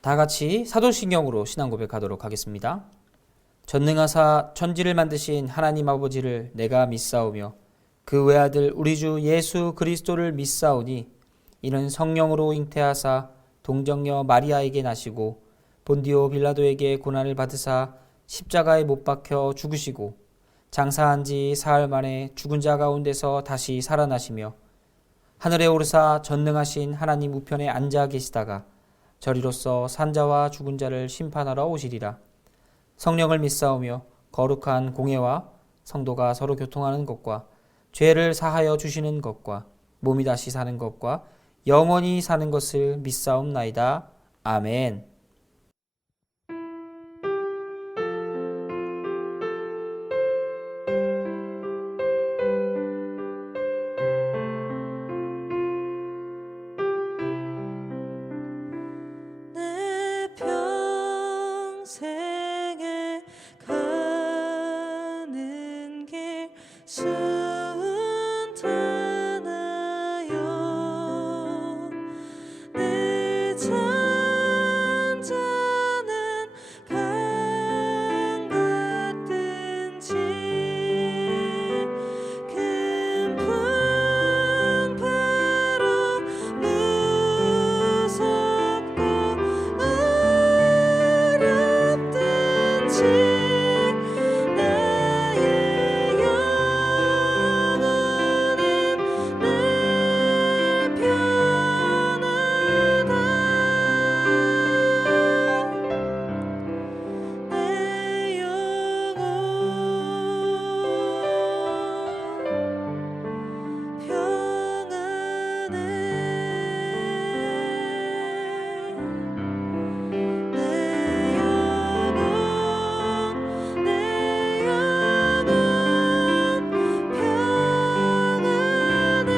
다 같이 사도신경으로 신앙 고백하도록 하겠습니다. 전능하사 천지를 만드신 하나님 아버지를 내가 믿사오며 그 외아들 우리 주 예수 그리스도를 믿사오니 이는 성령으로 잉태하사 동정녀 마리아에게 나시고 본디오 빌라도에게 고난을 받으사 십자가에 못 박혀 죽으시고 장사한 지 사흘 만에 죽은 자 가운데서 다시 살아나시며 하늘에 오르사 전능하신 하나님 우편에 앉아 계시다가 저리로서 산자와 죽은 자를 심판하러 오시리라. 성령을 믿사오며 거룩한 공예와 성도가 서로 교통하는 것과 죄를 사하여 주시는 것과 몸이 다시 사는 것과 영원히 사는 것을 믿사옵나이다. 아멘. 내 평생에 가는 길 순탄하여 내 잔잔한 강 같든지 큰 풍파로 무섭고 어렵든지 나의 영혼은 늘 편하다. 내 영혼 평안해.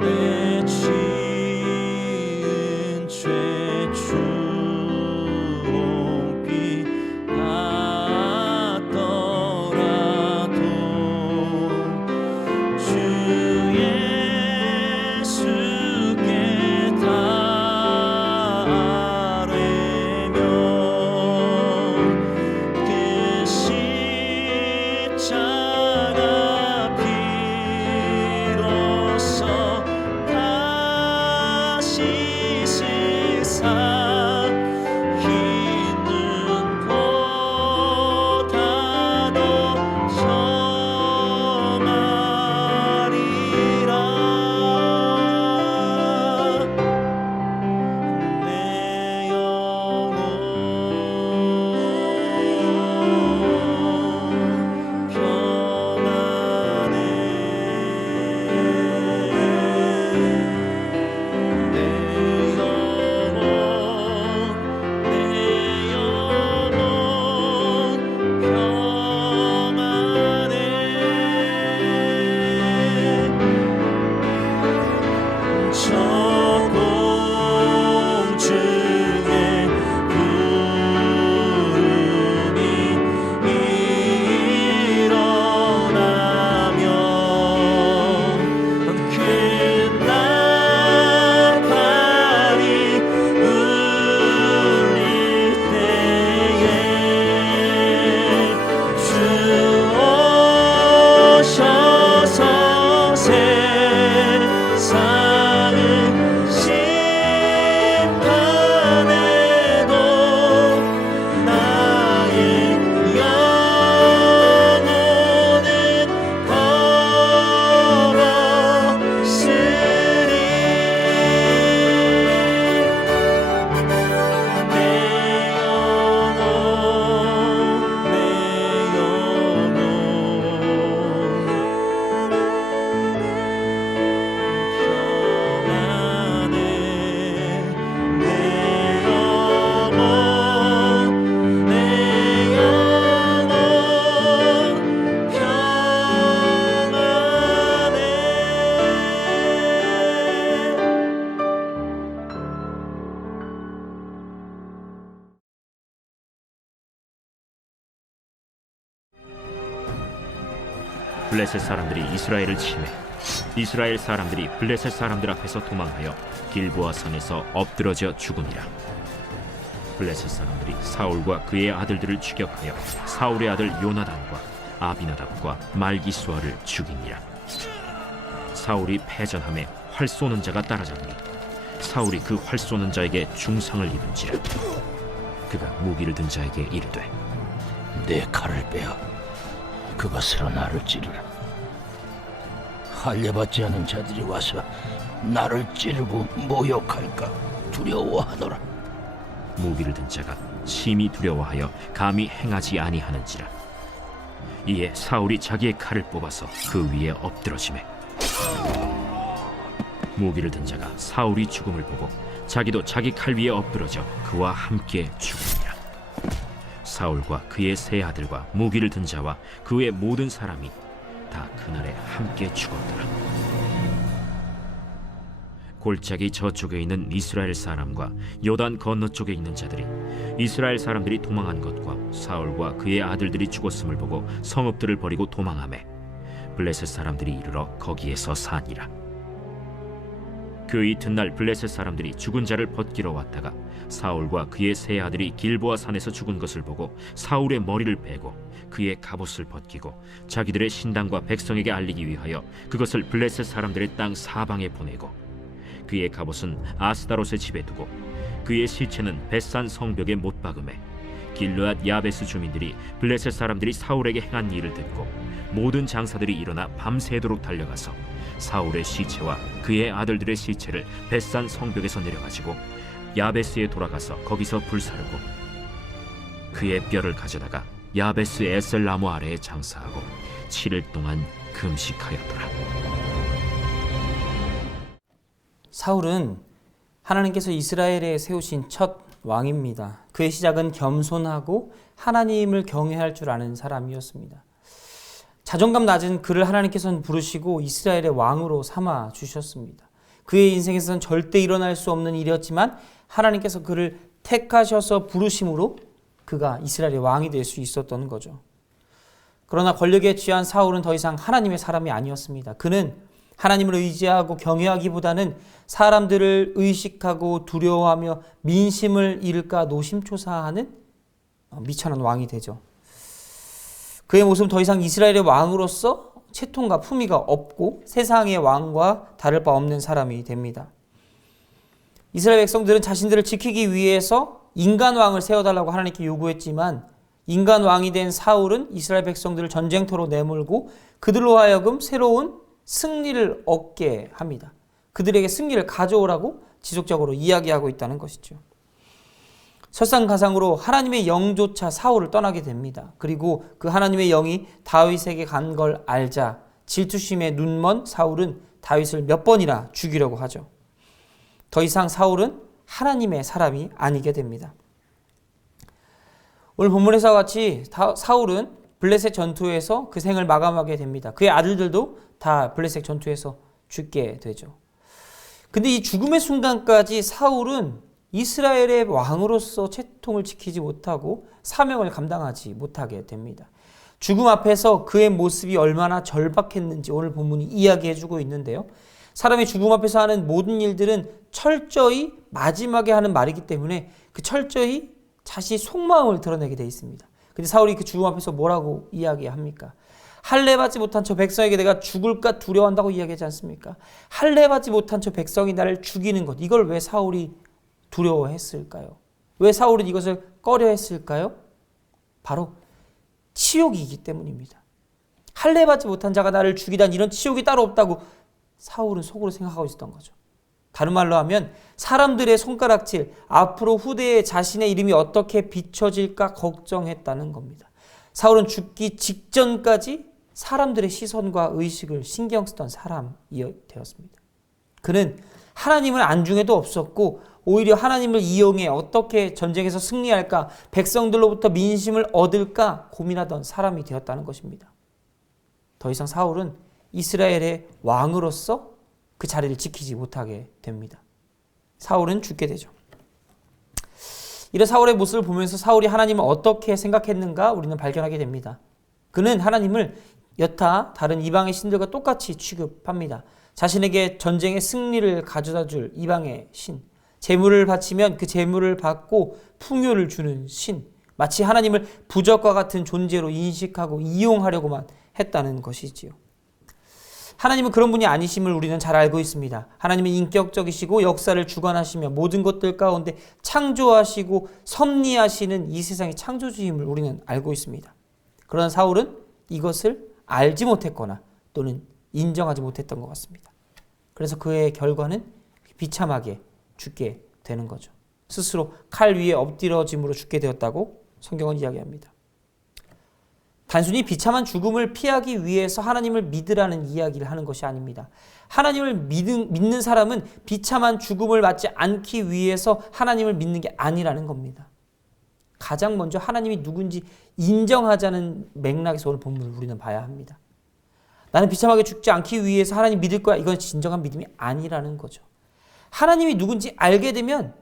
내 지은 죄 주옥이 닿더라도 주 예수께 아뢰며 그 십자가 비로소 다시 세상 흰 눈보다도 점하리라. 내 영혼 저 공중에 구름이 일어나며 큰 나팔이 울릴 때에 주 오셔서 세상을 심판해도 나의 영혼은 걸었으리. 내 블레셋 사람들이 이스라엘을 침해 이스라엘 사람들이 블레셋 사람들 앞에서 도망하여 길보아 산에서 엎드러져 죽으니라. 블레셋 사람들이 사울과 그의 아들들을 추격하여 사울의 아들 요나단과 아비나답과 말기수아를 죽이니라. 사울이 패전함에 활 쏘는 자가 따라잡니 사울이 그 활 쏘는 자에게 중상을 입은지라. 그가 무기를 든 자에게 이르되 내 칼을 빼어 그것으로 나를 찌르라. 할례받지 않은 자들이 와서 나를 찌르고 모욕할까 두려워하노라. 무기를 든 자가 심히 두려워하여 감히 행하지 아니하는지라. 이에 사울이 자기의 칼을 뽑아서 그 위에 엎드러지매 무기를 든 자가 사울이 죽음을 보고 자기도 자기 칼 위에 엎드러져 그와 함께 죽으니라. 사울과 그의 세 아들과 무기를 든 자와 그의 모든 사람이 다 그날에 함께 죽었더라. 골짜기 저쪽에 있는 이스라엘 사람과 요단 건너쪽에 있는 자들이 이스라엘 사람들이 도망한 것과 사울과 그의 아들들이 죽었음을 보고 성읍들을 버리고 도망하매 블레셋 사람들이 이르러 거기에서 사니라. 그 이튿날 블레셋 사람들이 죽은 자를 벗기러 왔다가 사울과 그의 세 아들이 길보아 산에서 죽은 것을 보고 사울의 머리를 베고 그의 갑옷을 벗기고 자기들의 신당과 백성에게 알리기 위하여 그것을 블레셋 사람들의 땅 사방에 보내고 그의 갑옷은 아스다롯의 집에 두고 그의 시체는 벳산 성벽에 못 박음에 길르앗 야베스 주민들이 블레셋 사람들이 사울에게 행한 일을 듣고 모든 장사들이 일어나 밤새도록 달려가서 사울의 시체와 그의 아들들의 시체를 벳산 성벽에서 내려가지고 야베스에 돌아가서 거기서 불사르고 그의 뼈를 가져다가 야베스 에셀 나무 아래에 장사하고 7일 동안 금식하였더라. 사울은 하나님께서 이스라엘에 세우신 첫 왕입니다. 그의 시작은 겸손하고 하나님을 경외할 줄 아는 사람이었습니다. 자존감 낮은 그를 하나님께서는 부르시고 이스라엘의 왕으로 삼아 주셨습니다. 그의 인생에서는 절대 일어날 수 없는 일이었지만 하나님께서 그를 택하셔서 부르심으로 그가 이스라엘의 왕이 될 수 있었던 거죠. 그러나 권력에 취한 사울은 더 이상 하나님의 사람이 아니었습니다. 그는 하나님을 의지하고 경외하기보다는 사람들을 의식하고 두려워하며 민심을 잃을까 노심초사하는 미천한 왕이 되죠. 그의 모습은 더 이상 이스라엘의 왕으로서 채통과 품위가 없고 세상의 왕과 다를 바 없는 사람이 됩니다. 이스라엘 백성들은 자신들을 지키기 위해서 인간 왕을 세워달라고 하나님께 요구했지만 인간 왕이 된 사울은 이스라엘 백성들을 전쟁터로 내몰고 그들로 하여금 새로운 승리를 얻게 합니다. 그들에게 승리를 가져오라고 지속적으로 이야기하고 있다는 것이죠. 설상가상으로 하나님의 영조차 사울을 떠나게 됩니다. 그리고 그 하나님의 영이 다윗에게 간 걸 알자 질투심에 눈먼 사울은 다윗을 몇 번이나 죽이려고 하죠. 더 이상 사울은 하나님의 사람이 아니게 됩니다. 오늘 본문에서 같이 사울은 블레셋 전투에서 그 생을 마감하게 됩니다. 그의 아들들도 다 블레셋 전투에서 죽게 되죠. 근데 이 죽음의 순간까지 사울은 이스라엘의 왕으로서 채통을 지키지 못하고 사명을 감당하지 못하게 됩니다. 죽음 앞에서 그의 모습이 얼마나 절박했는지 오늘 본문이 이야기해주고 있는데요. 사람이 죽음 앞에서 하는 모든 일들은 철저히 마지막에 하는 말이기 때문에 그 철저히 자신의 속마음을 드러내게 되어 있습니다. 근데 사울이 그 죽음 앞에서 뭐라고 이야기합니까? 할례받지 못한 저 백성에게 내가 죽을까 두려워한다고 이야기하지 않습니까? 할례받지 못한 저 백성이 나를 죽이는 것, 이걸 왜 사울이 두려워했을까요? 왜 사울은 이것을 꺼려했을까요? 바로 치욕이기 때문입니다. 할례받지 못한 자가 나를 죽이다니 이런 치욕이 따로 없다고 사울은 속으로 생각하고 있었던 거죠. 다른 말로 하면 사람들의 손가락질, 앞으로 후대에 자신의 이름이 어떻게 비춰질까 걱정했다는 겁니다. 사울은 죽기 직전까지 사람들의 시선과 의식을 신경 쓰던 사람이 되었습니다. 그는 하나님을 안중에도 없었고 오히려 하나님을 이용해 어떻게 전쟁에서 승리할까, 백성들로부터 민심을 얻을까 고민하던 사람이 되었다는 것입니다. 더 이상 사울은 이스라엘의 왕으로서 그 자리를 지키지 못하게 됩니다. 사울은 죽게 되죠. 이런 사울의 모습을 보면서 사울이 하나님을 어떻게 생각했는가 우리는 발견하게 됩니다. 그는 하나님을 여타 다른 이방의 신들과 똑같이 취급합니다. 자신에게 전쟁의 승리를 가져다 줄 이방의 신, 재물을 바치면 그 재물을 받고 풍요를 주는 신, 마치 하나님을 부적과 같은 존재로 인식하고 이용하려고만 했다는 것이지요. 하나님은 그런 분이 아니심을 우리는 잘 알고 있습니다. 하나님은 인격적이시고 역사를 주관하시며 모든 것들 가운데 창조하시고 섭리하시는 이 세상의 창조주임을 우리는 알고 있습니다. 그러나 사울은 이것을 알지 못했거나 또는 인정하지 못했던 것 같습니다. 그래서 그의 결과는 비참하게 죽게 되는 거죠. 스스로 칼 위에 엎드러짐으로 죽게 되었다고 성경은 이야기합니다. 단순히 비참한 죽음을 피하기 위해서 하나님을 믿으라는 이야기를 하는 것이 아닙니다. 하나님을 믿는 사람은 비참한 죽음을 맞지 않기 위해서 하나님을 믿는 게 아니라는 겁니다. 가장 먼저 하나님이 누군지 인정하자는 맥락에서 오늘 본문을 우리는 봐야 합니다. 나는 비참하게 죽지 않기 위해서 하나님 믿을 거야. 이건 진정한 믿음이 아니라는 거죠. 하나님이 누군지 알게 되면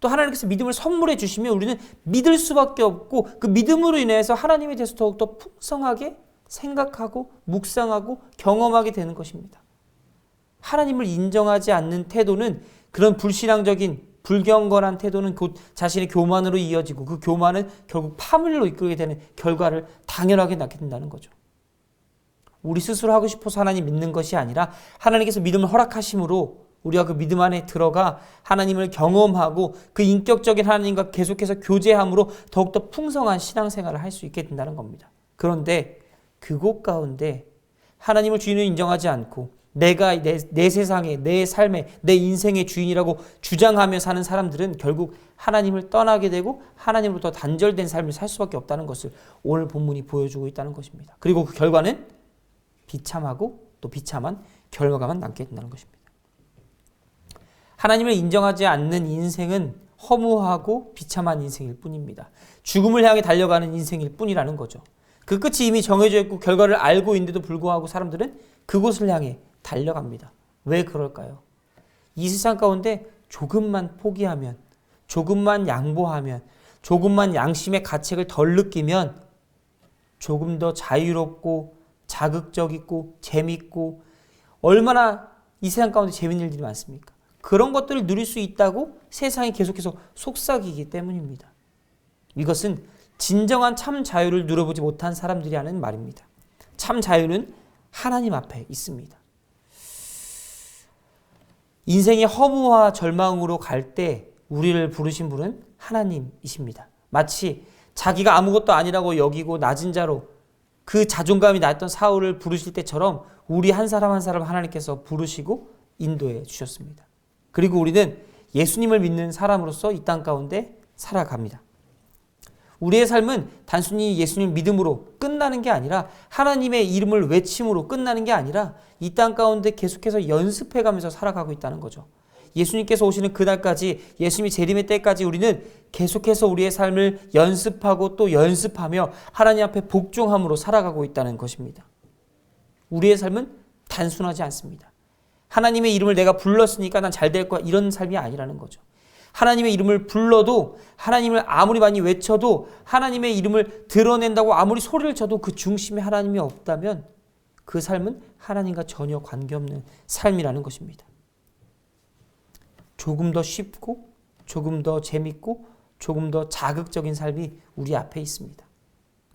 또 하나님께서 믿음을 선물해 주시면 우리는 믿을 수밖에 없고 그 믿음으로 인해서 하나님에 대해서 더욱더 풍성하게 생각하고 묵상하고 경험하게 되는 것입니다. 하나님을 인정하지 않는 태도는 그런 불신앙적인 불경건한 태도는 곧 자신의 교만으로 이어지고 그 교만은 결국 파멸로 이끌게 되는 결과를 당연하게 낳게 된다는 거죠. 우리 스스로 하고 싶어서 하나님 믿는 것이 아니라 하나님께서 믿음을 허락하심으로 우리가 그 믿음 안에 들어가 하나님을 경험하고 그 인격적인 하나님과 계속해서 교제함으로 더욱더 풍성한 신앙생활을 할 수 있게 된다는 겁니다. 그런데 그곳 가운데 하나님을 주인으로 인정하지 않고 내가 내 세상에 내 삶에 내 인생의 주인이라고 주장하며 사는 사람들은 결국 하나님을 떠나게 되고 하나님으로부터 단절된 삶을 살 수밖에 없다는 것을 오늘 본문이 보여주고 있다는 것입니다. 그리고 그 결과는 비참하고 또 비참한 결과만 남게 된다는 것입니다. 하나님을 인정하지 않는 인생은 허무하고 비참한 인생일 뿐입니다. 죽음을 향해 달려가는 인생일 뿐이라는 거죠. 그 끝이 이미 정해져 있고 결과를 알고 있는데도 불구하고 사람들은 그곳을 향해 달려갑니다. 왜 그럴까요? 이 세상 가운데 조금만 포기하면, 조금만 양보하면, 조금만 양심의 가책을 덜 느끼면 조금 더 자유롭고 자극적이고 재밌고 얼마나 이 세상 가운데 재밌는 일들이 많습니까? 그런 것들을 누릴 수 있다고 세상이 계속해서 속삭이기 때문입니다. 이것은 진정한 참 자유를 누려보지 못한 사람들이 하는 말입니다. 참 자유는 하나님 앞에 있습니다. 인생의 허무와 절망으로 갈 때 우리를 부르신 분은 하나님이십니다. 마치 자기가 아무것도 아니라고 여기고 낮은 자로 그 자존감이 낮던 사울을 부르실 때처럼 우리 한 사람 한 사람 하나님께서 부르시고 인도해 주셨습니다. 그리고 우리는 예수님을 믿는 사람으로서 이 땅 가운데 살아갑니다. 우리의 삶은 단순히 예수님 믿음으로 끝나는 게 아니라 하나님의 이름을 외침으로 끝나는 게 아니라 이 땅 가운데 계속해서 연습해가면서 살아가고 있다는 거죠. 예수님께서 오시는 그날까지, 예수님이 재림의 때까지 우리는 계속해서 우리의 삶을 연습하고 또 연습하며 하나님 앞에 복종함으로 살아가고 있다는 것입니다. 우리의 삶은 단순하지 않습니다. 하나님의 이름을 내가 불렀으니까 난 잘 될 거야, 이런 삶이 아니라는 거죠. 하나님의 이름을 불러도, 하나님을 아무리 많이 외쳐도, 하나님의 이름을 드러낸다고 아무리 소리를 쳐도 그 중심에 하나님이 없다면 그 삶은 하나님과 전혀 관계없는 삶이라는 것입니다. 조금 더 쉽고 조금 더 재밌고 조금 더 자극적인 삶이 우리 앞에 있습니다.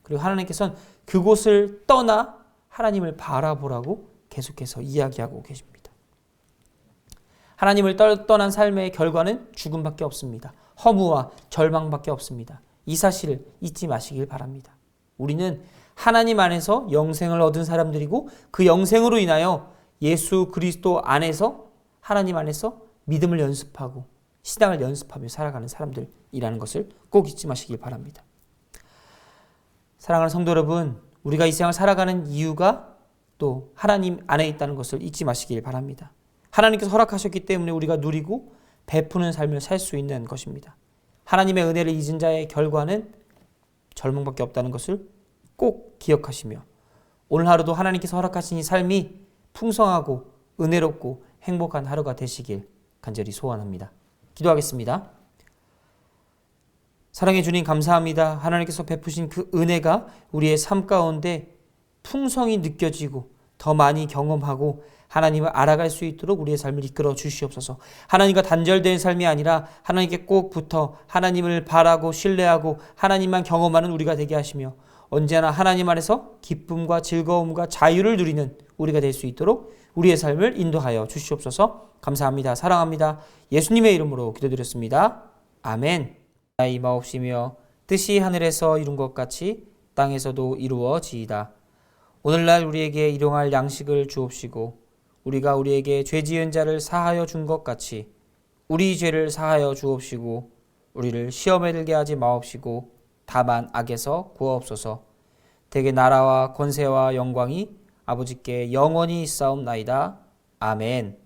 그리고 하나님께서는 그곳을 떠나 하나님을 바라보라고 계속해서 이야기하고 계십니다. 하나님을 떠난 삶의 결과는 죽음밖에 없습니다. 허무와 절망밖에 없습니다. 이 사실을 잊지 마시길 바랍니다. 우리는 하나님 안에서 영생을 얻은 사람들이고 그 영생으로 인하여 예수 그리스도 안에서 하나님 안에서 믿음을 연습하고 신앙을 연습하며 살아가는 사람들이라는 것을 꼭 잊지 마시길 바랍니다. 사랑하는 성도 여러분, 우리가 이 세상을 살아가는 이유가 또 하나님 안에 있다는 것을 잊지 마시길 바랍니다. 하나님께서 허락하셨기 때문에 우리가 누리고 베푸는 삶을 살 수 있는 것입니다. 하나님의 은혜를 잊은 자의 결과는 절망밖에 없다는 것을 꼭 기억하시며 오늘 하루도 하나님께서 허락하신 이 삶이 풍성하고 은혜롭고 행복한 하루가 되시길 간절히 소원합니다. 기도하겠습니다. 사랑해 주님 감사합니다. 하나님께서 베푸신 그 은혜가 우리의 삶 가운데 풍성히 느껴지고 더 많이 경험하고 하나님을 알아갈 수 있도록 우리의 삶을 이끌어 주시옵소서. 하나님과 단절된 삶이 아니라 하나님께 꼭 붙어 하나님을 바라고 신뢰하고 하나님만 경험하는 우리가 되게 하시며 언제나 하나님 안에서 기쁨과 즐거움과 자유를 누리는 우리가 될 수 있도록 우리의 삶을 인도하여 주시옵소서. 감사합니다. 사랑합니다. 예수님의 이름으로 기도드렸습니다. 아멘. 임하옵시며 뜻이 하늘에서 이룬 것 같이 땅에서도 이루어지이다. 오늘날 우리에게 일용할 양식을 주옵시고 우리가 우리에게 죄 지은 자를 사하여 준 것 같이 우리 죄를 사하여 주옵시고 우리를 시험에 들게 하지 마옵시고 다만 악에서 구하옵소서. 대개 나라와 권세와 영광이 아버지께 영원히 있사옵나이다. 아멘.